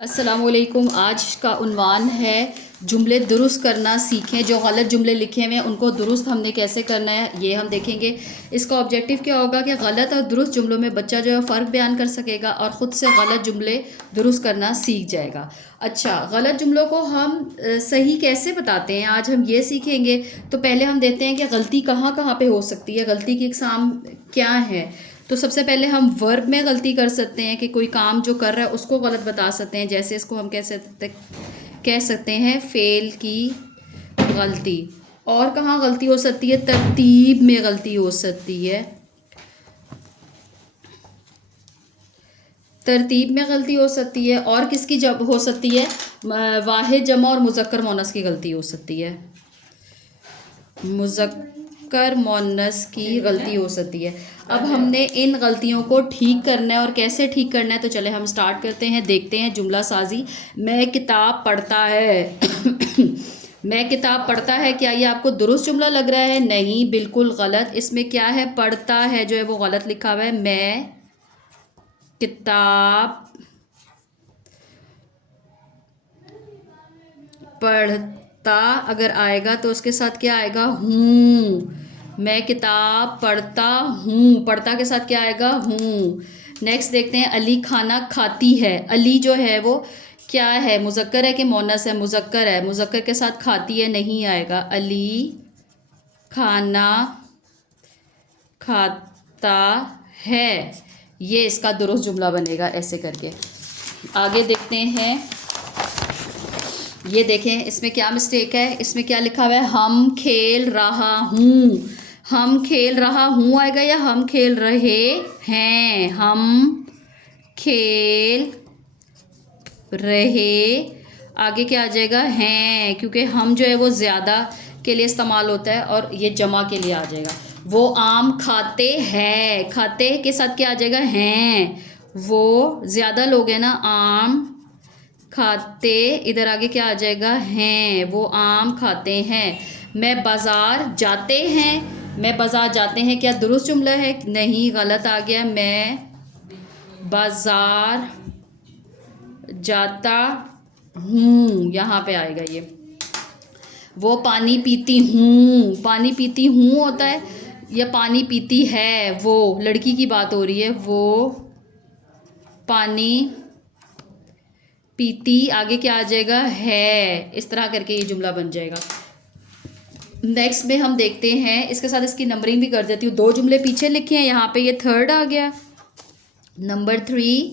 अस्सलामुअलैकुम। आज का उन्वान है जुमले दुरुस्त करना सीखें। जो गलत जुमले लिखे हुए हैं उनको दुरुस्त हमने कैसे करना है ये हम देखेंगे। इसका ऑब्जेक्टिव क्या होगा कि गलत और दुरुस्त जुमलों में बच्चा जो है फ़र्क बयान कर सकेगा और ख़ुद से गलत जुमले दुरुस्त करना सीख जाएगा। अच्छा, गलत जुमलों को हम सही कैसे बताते हैं आज हम ये सीखेंगे। तो पहले हम देखते हैं कि गलती कहाँ कहाँ पे हो सकती है, गलती की इकसाम क्या है। तो सबसे पहले हम वर्ब में गलती कर सकते हैं कि कोई काम जो कर रहा है उसको गलत बता सकते हैं। जैसे इसको हम कह सकते हैं फेल की गलती। और कहाँ गलती हो सकती है, तरतीब में गलती हो सकती है, तरतीब में गलती हो सकती है। और किसकी जब हो सकती है, वाहिद जमा और मुज़क्कर मोनस की गलती हो सकती है, मुज़क्कर मोनस की गलती हो सकती है। अब हमने इन गलतियों को ठीक करना है और कैसे ठीक करना है, तो चले हम स्टार्ट करते हैं। देखते हैं जुमला साजी। मैं किताब पढ़ता है मैं किताब पढ़ता है, क्या ये आपको दुरुस्त जुमला लग रहा है? नहीं, बिल्कुल गलत। इसमें क्या है, पढ़ता है जो है वो गलत लिखा हुआ है। मैं किताब पढ़ता अगर आएगा तो उसके साथ क्या आएगा, हूँ। मैं किताब पढ़ता हूँ, पढ़ता के साथ क्या आएगा, हूँ। नेक्स्ट देखते हैं, अली खाना खाती है। अली जो है वो क्या है, मुज़क्कर है कि मोनस है? मुज़क्कर है। मुज़क्कर के साथ खाती है नहीं आएगा। अली खाना खाता है, ये इसका दुरुस्त जुमला बनेगा ऐसे करके। आगे देखते हैं, ये देखें इसमें क्या मिस्टेक है। इसमें क्या लिखा हुआ है, हम खेल रहा हूँ। हम खेल रहा हूँ आएगा या हम खेल रहे हैं? हम खेल रहे, आगे क्या आ जाएगा, हैं, क्योंकि हम जो है वो ज़्यादा के लिए इस्तेमाल होता है और ये जमा के लिए आ जाएगा। वो आम खाते हैं, खाते के साथ क्या आ जाएगा, हैं। वो ज़्यादा लोग हैं ना, आम खाते, इधर आगे क्या आ जाएगा, हैं। वो आम खाते हैं। मैं बाज़ार जाते हैं, मैं बाज़ार जाते हैं क्या दुरुस्त जुमला है? नहीं, गलत आ गया। मैं बाज़ार जाता हूँ, यहाँ पे आएगा ये। वो पानी पीती हूँ, पानी पीती हूँ होता है या पानी पीती है? वो लड़की की बात हो रही है। वो पानी पीती, आगे क्या आ जाएगा, है। इस तरह करके ये जुमला बन जाएगा। नेक्स्ट में हम देखते हैं, इसके साथ इसकी नंबरिंग भी कर देती हूँ। दो जुमले पीछे लिखे हैं, यहाँ पे ये थर्ड आ गया, नंबर 3,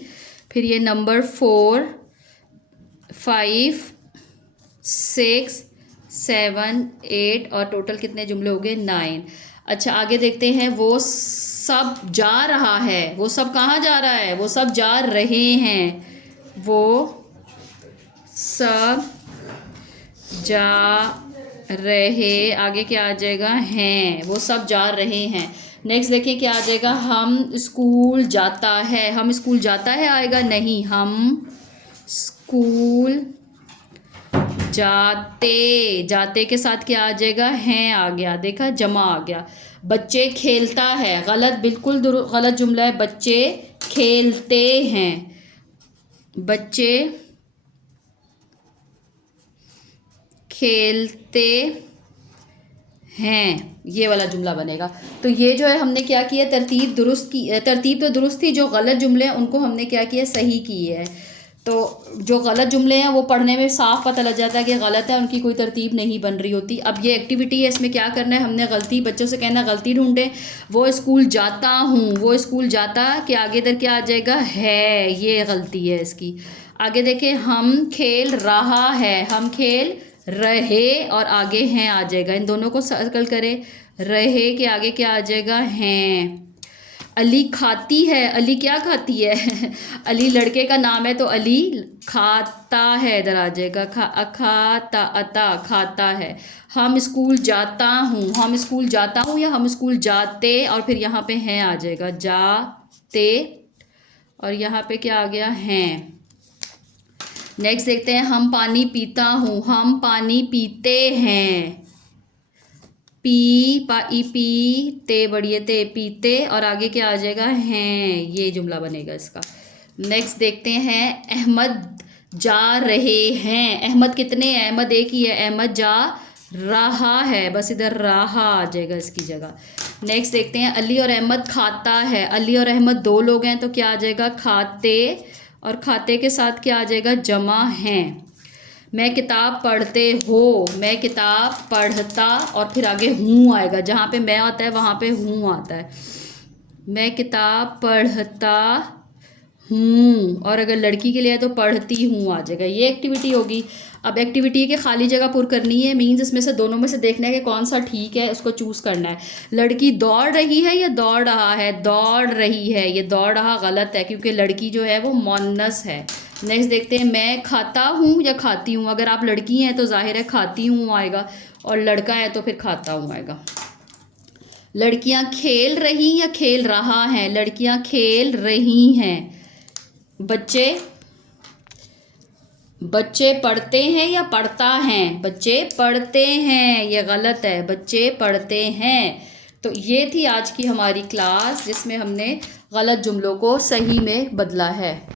फिर ये नंबर 4, 5, 6, 7, 8 और टोटल कितने जुमले हो गए, 9। अच्छा, आगे देखते हैं, वो सब जा रहा है। वो सब कहाँ जा रहा है, वो सब जा रहे हैं। वो सब जा रहे, आगे क्या आ जाएगा, हैं। वो सब जा रहे हैं। नेक्स्ट देखिए क्या आ जाएगा, हम स्कूल जाता है। हम स्कूल जाता है आएगा नहीं, हम स्कूल जाते, जाते के साथ क्या आ जाएगा, हैं आ गया, देखा जमा आ गया। बच्चे खेलता है, गलत, बिल्कुल गलत जुमला है। बच्चे खेलते हैं, बच्चे खेलते हैं, ये वाला जुमला बनेगा। तो ये जो है हमने क्या किया, तरतीब दुरुस्त की, तरतीब तो दुरुस्त थी, जो गलत जुमले हैं उनको हमने क्या किया, सही किए है। तो जो गलत जुमले हैं वो पढ़ने में साफ पता लग जाता है कि गलत है, उनकी कोई तरतीब नहीं बन रही होती। अब ये एक्टिविटी है, इसमें क्या करना है, हमने गलती, बच्चों से कहना गलती ढूंढें। वो स्कूल जाता हूँ, वो स्कूल जाता के आगे इधर क्या आ जाएगा, है, ये गलती है इसकी। आगे देखें, हम खेल रहा है, हम खेल रहे और आगे हैं आ जाएगा। इन दोनों को सर्कल करें, रहे के आगे क्या आ जाएगा, हैं। अली खाती है, अली क्या खाती है अली लड़के का नाम है तो अली खाता है, इधर आ जाएगा, खाता, अता, खाता है। हम स्कूल जाता हूँ, हम स्कूल जाता हूँ या हम स्कूल जाते, और फिर यहाँ पे हैं आ जाएगा, जाते, और यहाँ पे क्या आ गया, हैं। नेक्स्ट देखते हैं, हम पानी पीता हूँ, हम पानी पीते हैं। पी, पाई, पीते, बढ़िए ते, पीते, और आगे क्या आ जाएगा, हैं, ये जुमला बनेगा इसका। नेक्स्ट देखते हैं, अहमद जा रहे हैं। अहमद कितने हैं? अहमद एक ही है, अहमद जा रहा है, बस इधर रहा आ जाएगा इसकी जगह। नेक्स्ट देखते हैं, अली और अहमद खाता है। अली और अहमद दो लोग हैं तो क्या आ जाएगा? खाते, और खाते के साथ क्या आ जाएगा? जमा हैं। मैं किताब पढ़ते हो, मैं किताब पढ़ता, और फिर आगे हूँ आएगा, जहाँ पे मैं आता है वहाँ पे हूँ आता है। मैं किताब पढ़ता हूँ, और अगर लड़की के लिए है तो पढ़ती हूँ आ जाएगा। ये एक्टिविटी होगी। अब एक्टिविटी के खाली जगह पुर करनी है, मीन्स इसमें से दोनों में से देखना है कि कौन सा ठीक है, उसको चूज़ करना है। लड़की दौड़ रही है या दौड़ रहा है? दौड़ रही है। ये दौड़ रहा गलत है क्योंकि लड़की जो है वो मुअन्नस है। नेक्स्ट देखते हैं, मैं खाता हूँ या खाती हूँ। अगर आप लड़की हैं तो जाहिर है खाती हूँ आएगा, और लड़का है तो फिर खाता हूँ आएगा। लड़कियाँ खेल रही या खेल रहा है? लड़कियाँ खेल रही हैं। बच्चे पढ़ते हैं या पढ़ता हैं? बच्चे पढ़ते हैं, ये गलत है, बच्चे पढ़ते हैं। तो ये थी आज की हमारी क्लास जिसमें हमने गलत जुमलों को सही में बदला है।